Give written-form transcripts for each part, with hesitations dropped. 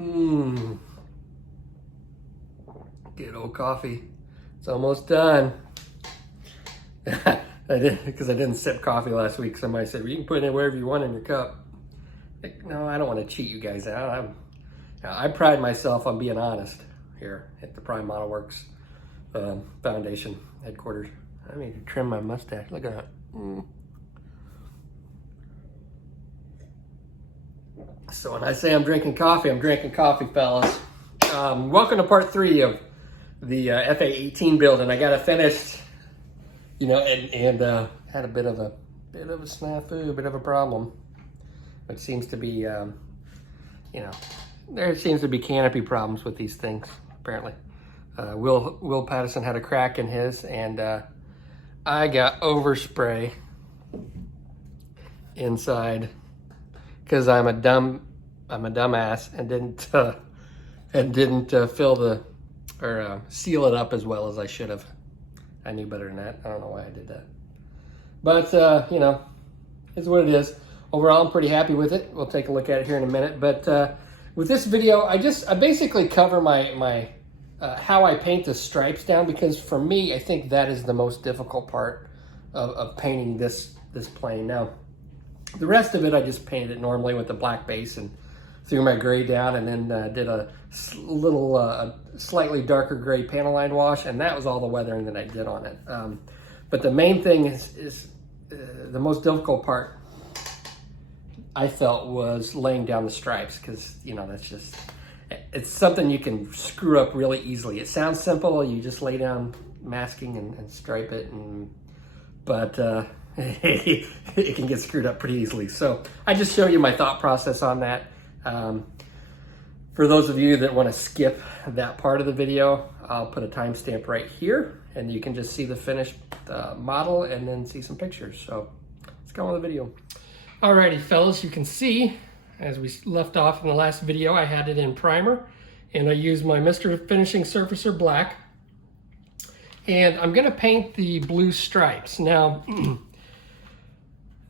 Good old coffee. It's almost done. I did because I didn't sip coffee last week. Somebody said, well, you can put it wherever you want in your cup. Like, no, I don't want to cheat you guys out. I pride myself on being honest here at the Prime Model Works Foundation headquarters. I need to trim my mustache. Look at that. So when I say I'm drinking coffee, fellas. Welcome to part 3 of the FA-18 build, and I got it finished, you know, and had a bit of a snafu, a bit of a problem. It seems to be, you know, there seems to be canopy problems with these things, apparently. Will Patterson had a crack in his, and I got overspray inside because I'm a dumbass and didn't fill the or seal it up as well as I should have. I knew better than that. I don't know why I did that, but you know, it's what it is. Overall, I'm pretty happy with it. We'll take a look at it here in a minute. But with this video, I basically cover my how I paint the stripes down, because for me, I think that is the most difficult part of painting this plane. Now, the rest of it, I just painted it normally with the black base and threw my gray down, and then did a little slightly darker gray panel line wash, and that was all the weathering that I did on it. But the main thing is the most difficult part, I felt, was laying down the stripes, because, you know, it's something you can screw up really easily. It sounds simple, you just lay down masking and stripe it, but it can get screwed up pretty easily. So I just show you my thought process on that. For those of you that want to skip that part of the video, I'll put a timestamp right here, and you can just see the finished model and then see some pictures. So let's go on with the video. Alrighty, fellas, you can see, as we left off in the last video, I had it in primer, and I used my Mr. Finishing Surfacer Black, and I'm going to paint the blue stripes. Now,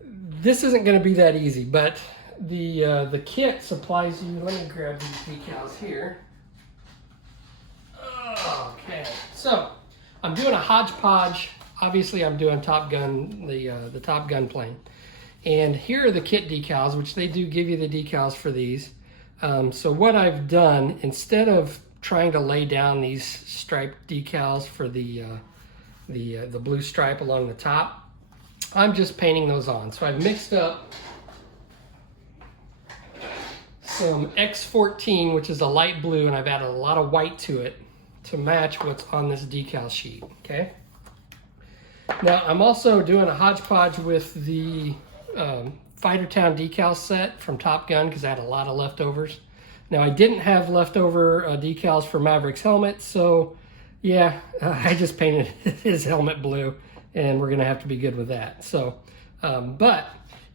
this isn't going to be that easy, but the kit supplies you. Let me grab these decals here. Okay, so I'm doing a hodgepodge. Obviously, I'm doing Top Gun, the Top Gun plane. And here are the kit decals, which they do give you the decals for these. So what I've done, instead of trying to lay down these striped decals for the blue stripe along the top, I'm just painting those on. So I've mixed up some X14, which is a light blue, and I've added a lot of white to it to match what's on this decal sheet, okay? Now, I'm also doing a hodgepodge with the Fightertown decal set from Top Gun, because I had a lot of leftovers. Now, I didn't have leftover decals for Maverick's helmet, so yeah, I just painted his helmet blue, and we're gonna have to be good with that. So, but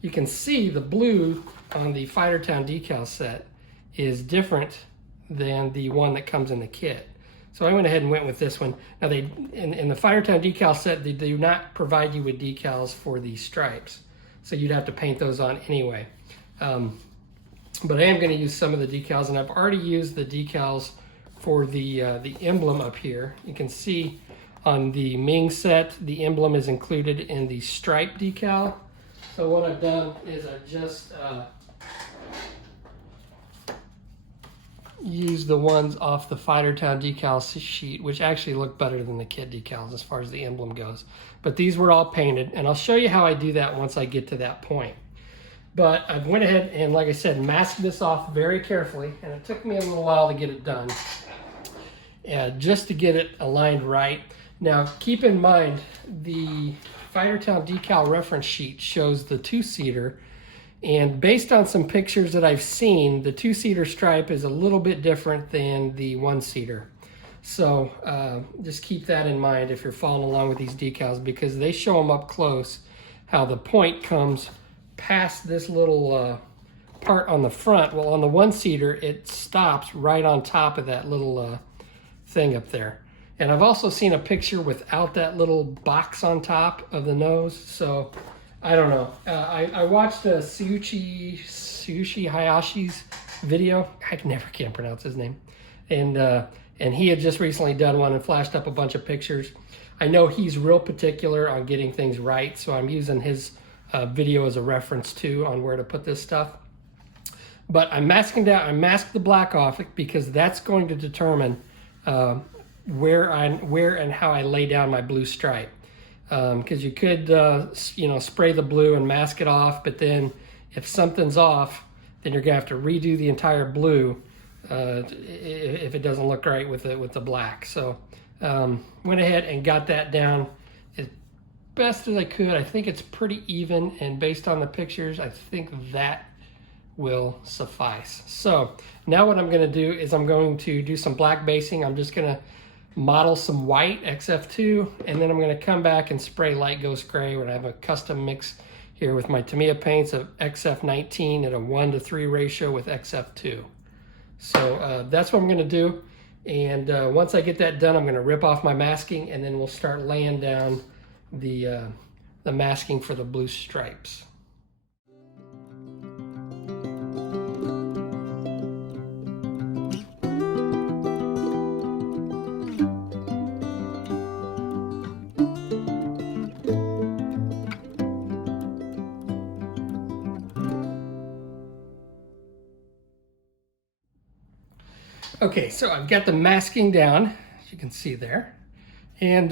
you can see the blue on the Fightertown decal set is different than the one that comes in the kit. So I went ahead and went with this one. Now, in the Fightertown decal set, they do not provide you with decals for the stripes, so you'd have to paint those on anyway. But I am going to use some of the decals, and I've already used the decals for the emblem up here. You can see on the Meng set, the emblem is included in the stripe decal. So what I've done is I've just used the ones off the Fightertown decal sheet, which actually look better than the kit decals as far as the emblem goes. But these were all painted, and I'll show you how I do that once I get to that point. But I went ahead and, like I said, masked this off very carefully, and it took me a little while to get it done, just to get it aligned right. Now, keep in mind, the Fightertown decal reference sheet shows the 2-seater, and based on some pictures that I've seen, the 2-seater stripe is a little bit different than the 1-seater. So just keep that in mind if you're following along with these decals, because they show them up close, how the point comes past this little part on the front. Well, on the 1-seater, it stops right on top of that little thing up there. And I've also seen a picture without that little box on top of the nose. So I don't know. I watched Tsuyoshi Hayashi's video. I never can pronounce his name. And he had just recently done one and flashed up a bunch of pictures. I know he's real particular on getting things right, so I'm using his video as a reference too on where to put this stuff. But I'm masking down, I masked the black off because that's going to determine where and how I lay down my blue stripe. Because you could, spray the blue and mask it off, but then if something's off, then you're gonna have to redo the entire blue if it doesn't look right with the black. So went ahead and got that down as best as I could. I think it's pretty even, and based on the pictures, I think that will suffice. So now what I'm going to do is I'm going to do some black basing. I'm just going to model some white XF2, and then I'm going to come back and spray light ghost gray. When I have a custom mix here with my Tamiya paints of XF19 at a 1:3 ratio with XF2. So that's what I'm going to do. And once I get that done, I'm going to rip off my masking, and then we'll start laying down the masking for the blue stripes. Okay, so I've got the masking down, as you can see there. And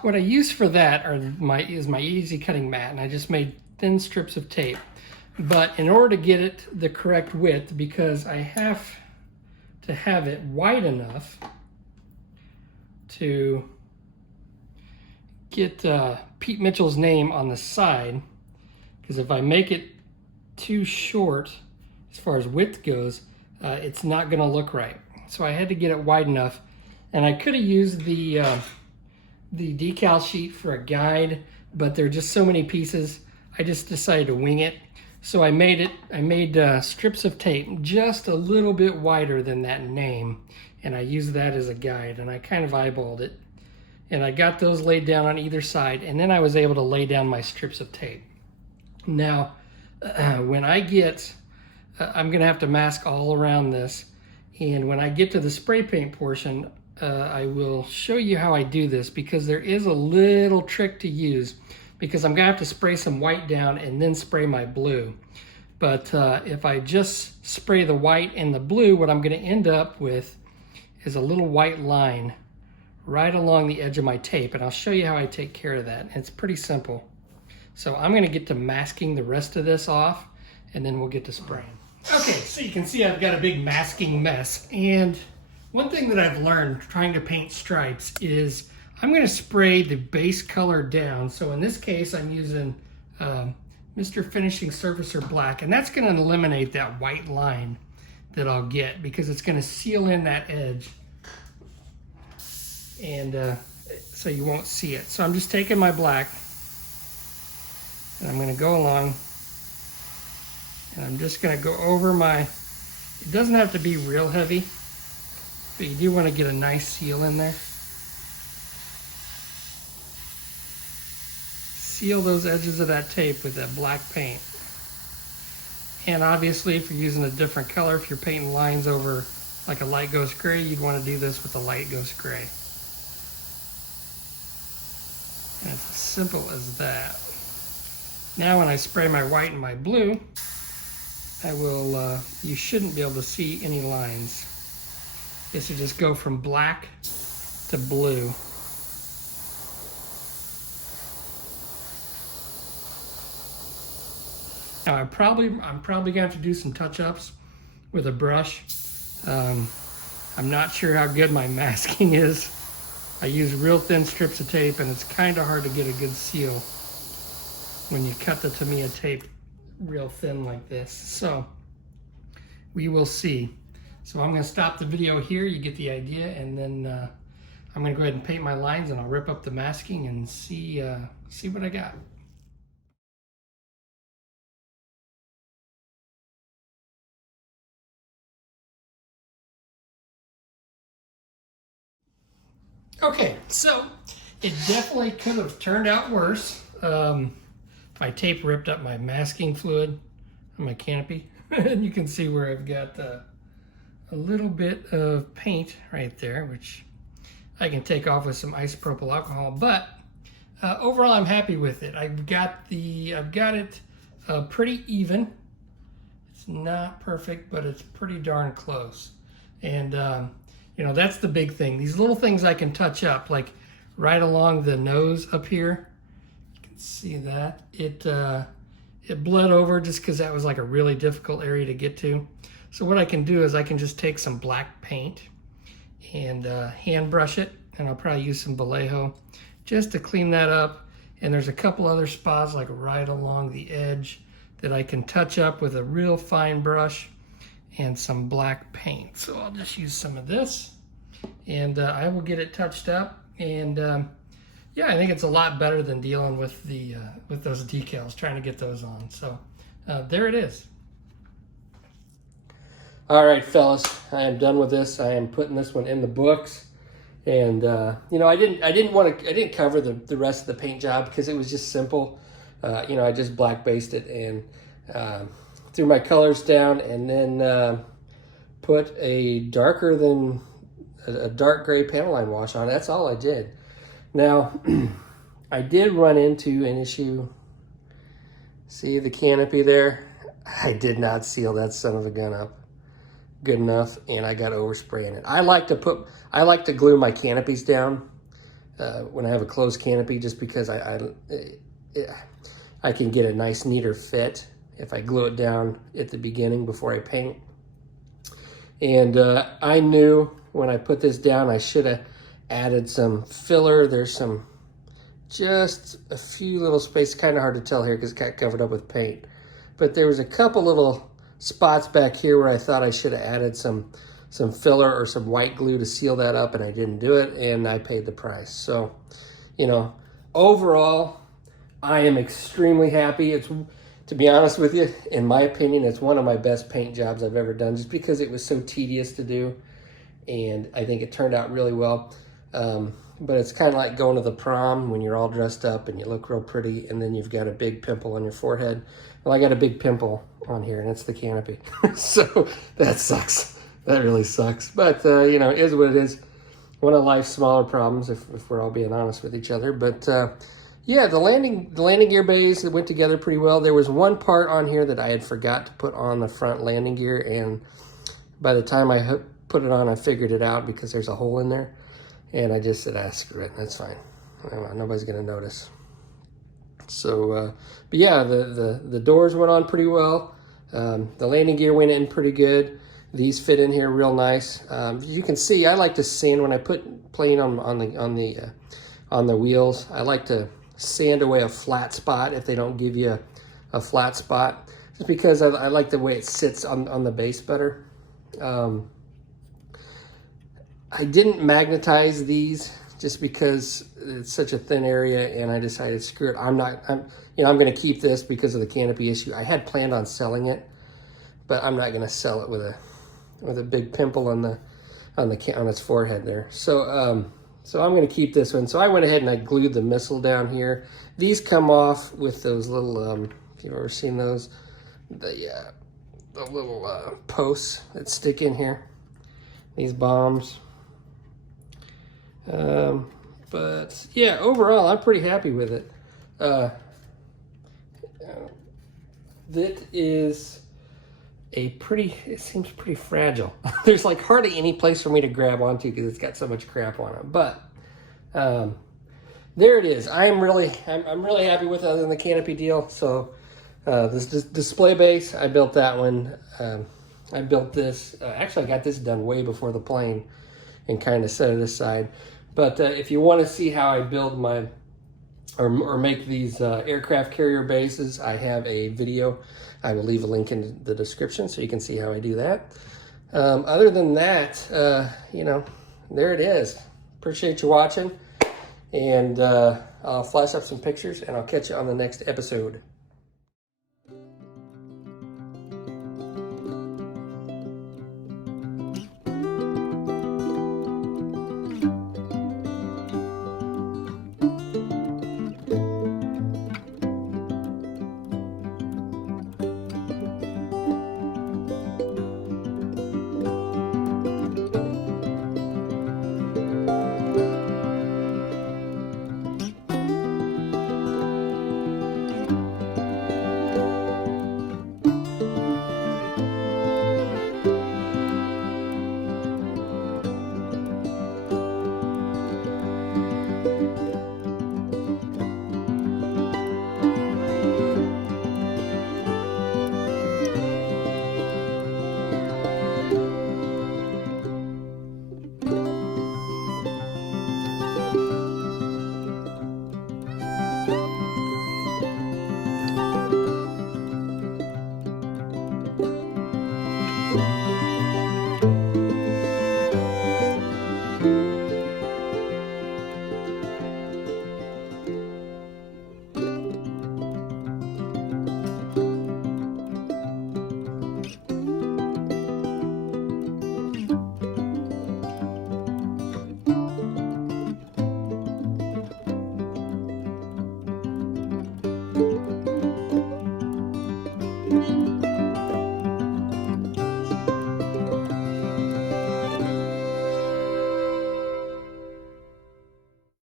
what I use for that is my easy cutting mat, and I just made thin strips of tape. But in order to get it the correct width, because I have to have it wide enough to get Pete Mitchell's name on the side, because if I make it too short as far as width goes, it's not going to look right. So I had to get it wide enough, and I could have used the decal sheet for a guide, but there are just so many pieces. I just decided to wing it. So I made strips of tape just a little bit wider than that name, and I used that as a guide, and I kind of eyeballed it. And I got those laid down on either side, and then I was able to lay down my strips of tape. Now, when I get, I'm gonna have to mask all around this, and when I get to the spray paint portion, I will show you how I do this, because there is a little trick to use, because I'm gonna have to spray some white down and then spray my blue. But if I just spray the white and the blue, what I'm gonna end up with is a little white line right along the edge of my tape, and I'll show you how I take care of that. It's pretty simple. So I'm gonna get to masking the rest of this off, and then we'll get to spraying. Okay, so you can see I've got a big masking mess, and one thing that I've learned trying to paint stripes is I'm going to spray the base color down. So in this case, I'm using Mr. Finishing Surfacer Black, and that's going to eliminate that white line that I'll get, because it's going to seal in that edge, and so you won't see it. So I'm just taking my black, and I'm going to go along, and I'm just going to go over my, it doesn't have to be real heavy, but you do want to get a nice seal in there. Seal those edges of that tape with that black paint. And obviously, if you're using a different color, if you're painting lines over like a light ghost gray, you'd want to do this with a light ghost gray. And it's as simple as that. Now when I spray my white and my blue, I will, you shouldn't be able to see any lines. This will just go from black to blue. Now I'm probably gonna have to do some touch-ups with a brush. I'm not sure how good my masking is. I use real thin strips of tape, and it's kind of hard to get a good seal when you cut the Tamiya tape real thin like this. So we will see. So I'm going to stop the video here. You get the idea, and then I'm going to go ahead and paint my lines, and I'll rip up the masking and see what I got. Okay, so it definitely could have turned out worse. My tape ripped up my masking fluid on my Canopy. And you can see where I've got a little bit of paint right there, which I can take off with some isopropyl alcohol. But overall, I'm happy with it. I've got it pretty even. It's not perfect, but it's pretty darn close. And you know, that's the big thing. These little things I can touch up, like right along the nose up here. You can see that it bled over just because that was like a really difficult area to get to. So what I can do is I can just take some black paint and hand brush it, and I'll probably use some Vallejo just to clean that up. And there's a couple other spots like right along the edge that I can touch up with a real fine brush and some black paint. So I'll just use some of this, and I will get it touched up. And yeah, I think it's a lot better than dealing with those decals, trying to get those on. So there it is. All right, fellas, I am done with this. I am putting this one in the books. And you know, I didn't cover the rest of the paint job because it was just simple. You know, I just black based it and threw my colors down, and then put a dark gray panel line wash on. That's all I did. Now, I did run into an issue. See the canopy there? I did not seal that son of a gun up good enough, and I got overspraying it. I like to glue my canopies down when I have a closed canopy, just because I can get a nice, neater fit if I glue it down at the beginning before I paint. And I knew when I put this down, I should have added some filler. There's just a few little spaces, kind of hard to tell here because it got covered up with paint. But there was a couple little spots back here where I thought I should have added some filler or some white glue to seal that up, and I didn't do it, and I paid the price. So, you know, overall, I am extremely happy. It's, to be honest with you, in my opinion, it's one of my best paint jobs I've ever done, just because it was so tedious to do, and I think it turned out really well. But it's kind of like going to the prom when you're all dressed up and you look real pretty, and then you've got a big pimple on your forehead. Well, I got a big pimple on here, and it's the canopy. So that sucks. That really sucks. But, you know, it is what it is. One of life's smaller problems, if we're all being honest with each other. But, yeah, the landing gear bays went together pretty well. There was one part on here that I had forgot to put on the front landing gear, and by the time I put it on, I figured it out because there's a hole in there. And I just said, screw it, that's fine. Nobody's gonna notice. So, but yeah, the doors went on pretty well. The landing gear went in pretty good. These fit in here real nice. You can see, I like to sand when I put plane on the wheels. I like to sand away a flat spot if they don't give you a flat spot, just because I like the way it sits on the base better. I didn't magnetize these just because it's such a thin area, and I decided, screw it. I'm going to keep this because of the canopy issue. I had planned on selling it, but I'm not going to sell it with a big pimple on its forehead there. So I'm going to keep this one. So I went ahead and I glued the missile down here. These come off with those little, if you've ever seen those, the little posts that stick in here. These bombs. But yeah, overall, I'm pretty happy with it. That is it seems pretty fragile. There's like hardly any place for me to grab onto because it's got so much crap on it. But there it is. I'm really happy with it, other than the canopy deal. So this display base, I built that one. I built this. Actually, I got this done way before the plane and kind of set it aside. But if you want to see how I build my or make these aircraft carrier bases, I have a video. I will leave a link in the description so you can see how I do that. Other than that, you know, there it is. Appreciate you watching, and I'll flash up some pictures, and I'll catch you on the next episode.